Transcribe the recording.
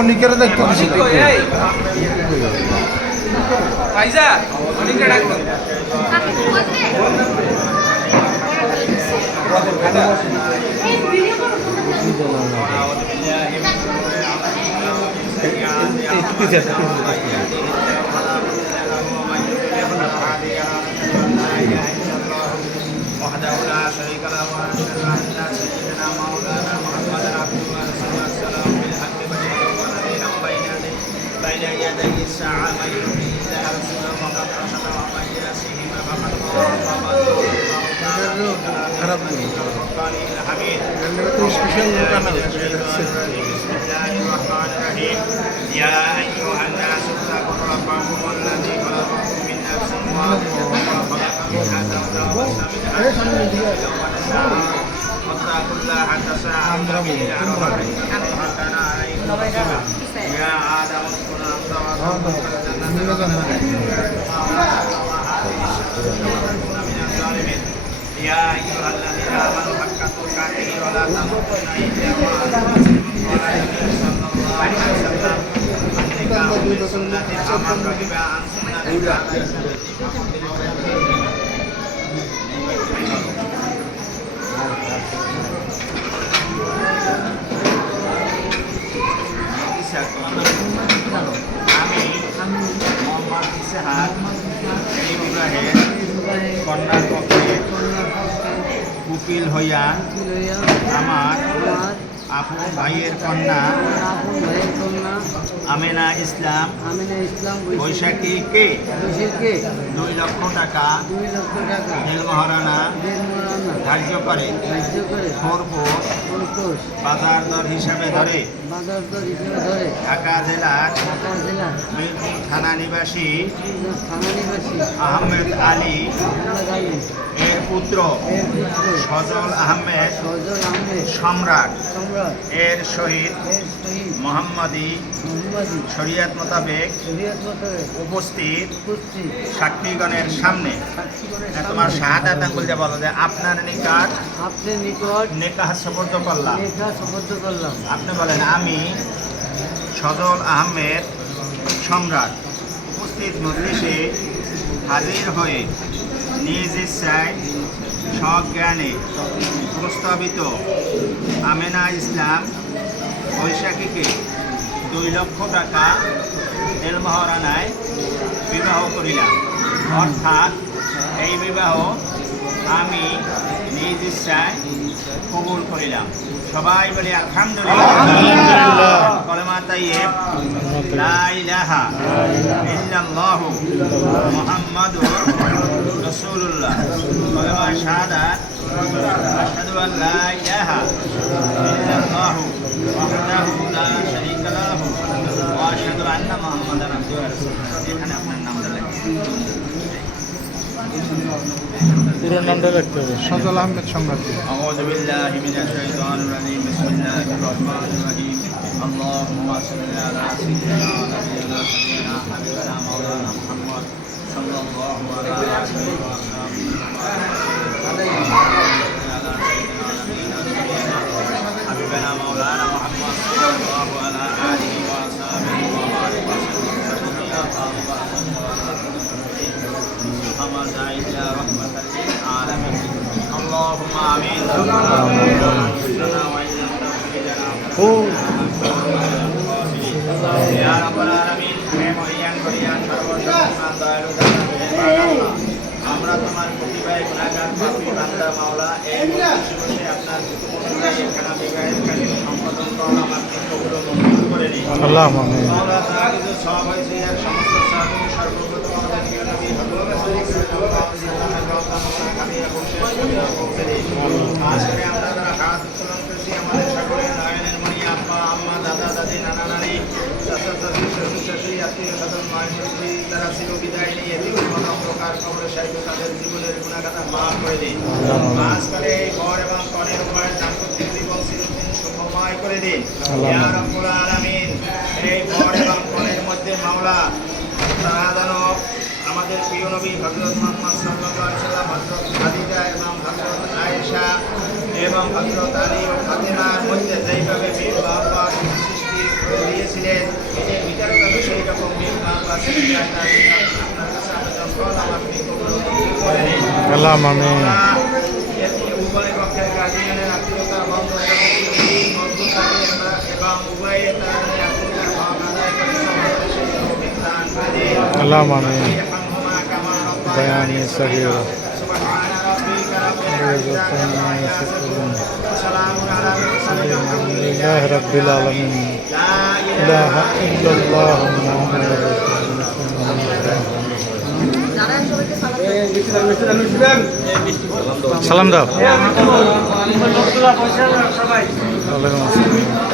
অনেকের দেখতে দিছি ভাইজা অনেকটা ডাকতো وحده لا شريك له واشهد ان سيدنا مولانا محمدا عبده ورسوله السلام بالحق بشيرا ونذيرا بين يدي الساعه من يطع الله ورسوله فقد رشد ومن يعصهما فقد ضل الفرقان الحميد بسم الله الرحمن الرحيم يا ايها الناس اتقوا ربكم الذي خلقكم من نفس واحده وخلق منها زوجها وبث منها واتقوا الله تساءلون به وكان عليكم رقيبا يا آدم اسكن أنت وزوجك الجنة من الظالمين يا أيها الذين آمنوا حق تقاته ولا تموتن إلا وأنتم مسلمون قال النبي صلى الله عليه وسلم النكاح من سنتي فمن رغب عن سنتي فليس مني আমি মোহাম্মদ ইসহাক ইব্রাহিম কন্যার পক্ষে উকিল হইয়া আমার আপন ভাইয়ের কন্যা আমেনা ইসলাম বৈশাখীকে 2 লক্ষ টাকা মহারানা ধার্য করে বাজার দর হিসাবে ধরে ঢাকা জেলার মিরপুর থানা নিবাসী আহমেদ আলী এর পুত্র সজল আহমেদ সম্রাট এর সহিত মোহাম্মদী শরিয়ত মোতাবেক উপস্থিত সাক্ষীগণের সামনে তোমার শাহাদাত আঙ্গুল যা বলো যে আপনার নিকট নিকাহ সুপর্দ করলাম। আপনি বলেন আমি সজল আহমেদ সম্রাট উপস্থিত মজলিসে হাজির হয়ে নিজ ইচ্ছায় সজ্ঞানে প্রস্তাবিত আমেনা ইসলাম বৈশাখীকে 2 লক্ষ টাকা মহারানায় বিবাহ করিলাম। অর্থাৎ এই বিবাহ আমি নিজ ইচ্ছায় কবুল করিলাম। সবাই বলি আলহামদুলিল্লাহ। কলেমা তাইয়্যিব লা ইলাহা ইল্লাল্লাহু মুহাম্মাদুর রাসূলুল্লাহ। কলেমা শাহাদাত আশহাদু আল লা ইলাহা ইল্লাল্লাহু ওয়াহদাহু লা শারীকা লাহু ওয়া আশহাদু আন্না মুহাম্মাদান আবদুহু ওয়া রাসূলুহু। এখানে আপনার নামটা লিখুন। পুরো নামটা লিখতে হবে, সজল আহমেদ সম্রাট। আউযু বিল্লাহি মিনাশ শাইতানির রাজিম। বিসমিল্লাহির রাহমানির রাহিম। আল্লাহুম্মা সাল্লি আলা সাইয়্যিদিনা ওয়া নাবিয়িনা হাবিবিনা মাওলানা মুহাম্মদ সাল্লাল্লাহু আলাইহি ওয়াসাল্লাম। হাবিবিনা মাওলানা মুহাম্মদ সাল্লাল্লাহু আলাইহি ওয়াসাল্লাম। اللهم آمين. يا رب العالمين. আমরা তোমার প্রতিভায় গুণাগার পাপী বান্দা মাওলা এই বসে আপনার এখানে বিবাহের কাজ সম্পাদন করো, আমাকে কবুল ও মঞ্জুর করে নিন। আল্লাহুম্মা আমিন। মাওলা যা কিছু সব হয়েছে এর সমস্ত সাহায্য সর্বপ্রথম আমাদের প্রিয় নবী হযরত সাল্লাল্লাহু আলাইহি ওয়াসাল্লাম আজকে আমরা যারা হাত উত্তোলন করছি আমাদের সকলের নয়নের মণি আব্বা আম্মা দাদা দাদি নানা নানি চাচা চাচি শ্বশুর শাশুড়ি আত্মীয় স্বজন মায় মুরব্বী যারা ছিল বিদায় নিয়ে বিভিন্ন প্রকার কবরে সাহিত্য তাদের জীবনের গুণাগাথা মাফ করে দিন। আজকালে এই বর এবং কনের উভয় দাম্পত্য জীবন চিরদিন সুখময় করে দিন। ইয়া রাব্বুল আলামিন। এই বর এবং কনের মধ্যে মাওলা তারা যেন আমাদের প্রিয় নবী হযরত মুহাম্মদ সাল্লাল্লাহু আলাইহি ওয়াসাল্লাম, হযরত খাদিজা এবং হযরত আয়েশা এবং হযরত আলী ও ফাতেমার মধ্যে যেইভাবে মিল মহব্বত সৃষ্টি দিয়েছিলেন এদের ভিতরে আমি সেই রকম নির্মাণ বা সিদ্ধান্ত আপনার কাছে আবেদন করলাম আপনি কবুল করে নিন। আল্লাহ মানে উভয় পক্ষের গার্জিয়ানের আত্মীয়তা বন্ধন মজবুত থাকে এবং উভয়ে তাদের আত্মীয়তার ভাব আদায় করে সমাজে সেই তৌফিক দান করে। আল্লাহ মানে يرحمهما كما بياني ربياني صغيرا. سبحان ربك رب العزة عما يصفون وسلام على المرسلين والحمد لله رب العالمين لا إله إلا الله محمد رسول الله সালাম দাও ওয়ালাইকুম আসসালাম